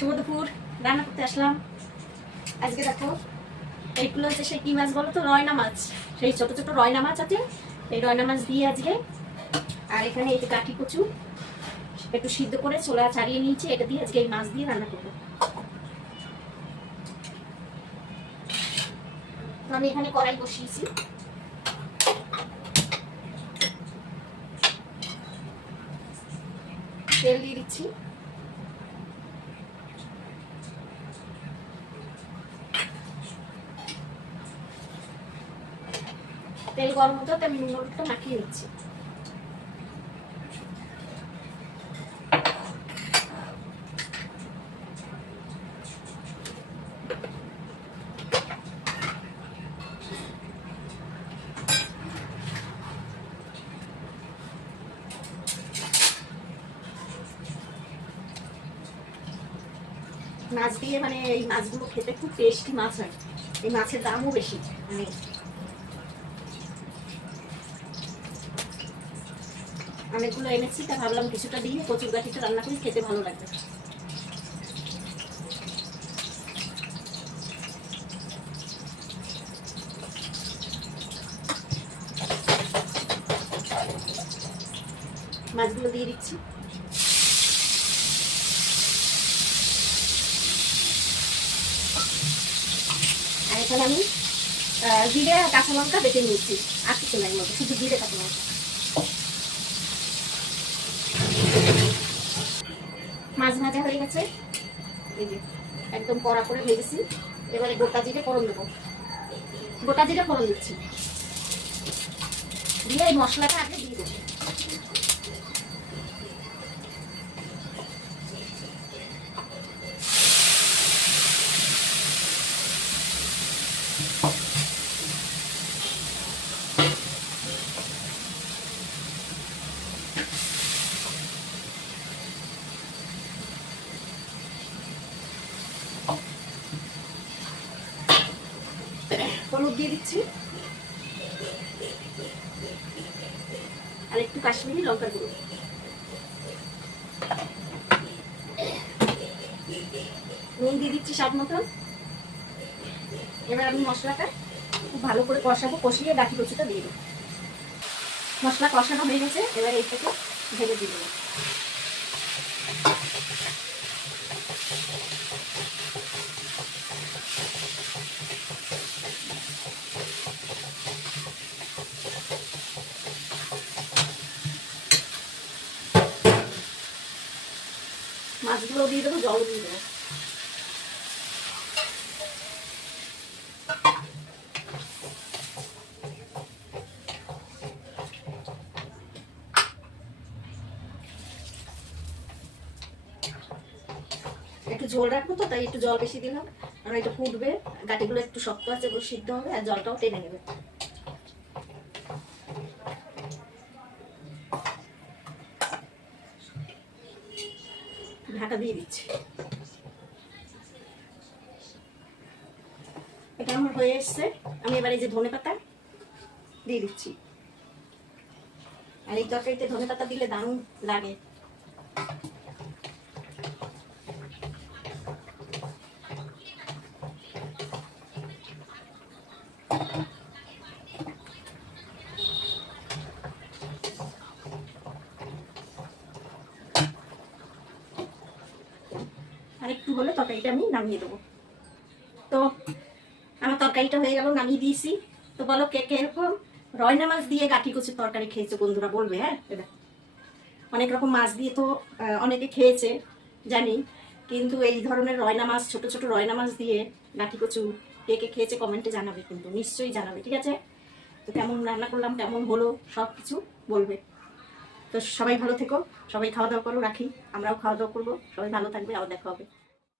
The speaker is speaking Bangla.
শুভ দুপুর, রান্না করতে আসলাম। আজকে দেখো এইগুলো হচ্ছে সেই কি মাছ বলো তো, রয়না মাছ। সেই ছোট ছোট রয়না মাছ আছে, এই রয়না মাছ দিয়ে আজকে। আর এখানে এই যে কাঠি কচু একটু সিদ্ধ করে ছোলা ছাড়িয়ে নিয়েছি, এটা দিয়ে আজকে এই মাছ দিয়ে রান্না করবো। আমি এখানে কড়াই বসিয়েছি, তেল দিয়ে দিচ্ছি। তেল গরম হতো আমি নুন হলুদটা মাখিয়ে নিচ্ছি। মাছ দিয়ে মানে এই মাছগুলো খেতে খুব টেস্টি মাছ হয়, এই মাছের দামও বেশি। মানে অনেকগুলো এনেছি, তা ভাবলাম কিছুটা দিয়ে কচুর গাঠিটা রান্না করি, খেতে ভালো লাগবে। মাছগুলো দিয়ে দিচ্ছি। আর এখানে আমি জিরে কাঁচা লঙ্কা বেটে নিয়েছি, আর কিছু নাই মতো, শুধু জিরে কাঁচা লঙ্কা। মাছ ভাজা হয়ে গেছে, এই যে একদম কড়া করে ভেজেছি। এবারে গোটা জিরে ফোড়ন দেবো, গোটা জিরে ফোড়ন দিচ্ছি, দিয়ে এই মশলাটা আগে দিয়ে দেবো। হলুদ দিয়ে দিচ্ছি, আর একটু কাশ্মীরি লঙ্কার গুঁড়ো, নুন দিয়ে দিচ্ছি স্বাদ মতন। এবার আমি মশলাটা খুব ভালো করে কষাবো, কষিয়ে গাঠি কচুটা দিয়ে দেবো। মশলা কষানো হয়ে গেছে, এবার এইটাকে ঢেলে দিয়ে দেবো। মাছগুলো দিয়ে দেবো, জল দিয়ে দেবো। একটু ঝোল রাখবো তো, তাই একটু জল বেশি দিলাম। আর এটা ফুটবে, গাটিগুলো একটু শক্ত আছে, এগুলো সিদ্ধ হবে, আর জলটাও টেনে নেবে। ঢাকা দিয়ে দিচ্ছি। এটা আমার হয়ে এসছে, আমি এবার এই যে ধনে পাতা দিয়ে দিচ্ছি। আর এই তরকারিতে ধনে পাতা দিলে দারুণ লাগে। আর একটু হলে তরকারিটা আমি নামিয়ে দেবো। তো আমার তরকারিটা হয়ে গেল, নামিয়ে দিয়েছি। তো বলো কে কে এরকম রয়না মাছ দিয়ে গাঠি কচুর তরকারি খেয়েছো বন্ধুরা, বলবে। হ্যাঁ, অনেক রকম মাছ দিয়ে তো অনেকে খেয়েছে জানি, কিন্তু এই ধরনের রয়না মাছ, ছোট ছোট রয়না মাছ দিয়ে গাঠি কচু কে কে খেয়েছে কমেন্টে জানাবে, কিন্তু নিশ্চয়ই জানাবে, ঠিক আছে? তো কেমন রান্না করলাম, কেমন হলো, সব কিছু বলবে। তো সবাই ভালো থেকো, সবাই খাওয়া দাওয়া করো, রাখি, আমরাও খাওয়া দাওয়া করবো। সবাই ভালো থাকবে, আবার দেখা হবে।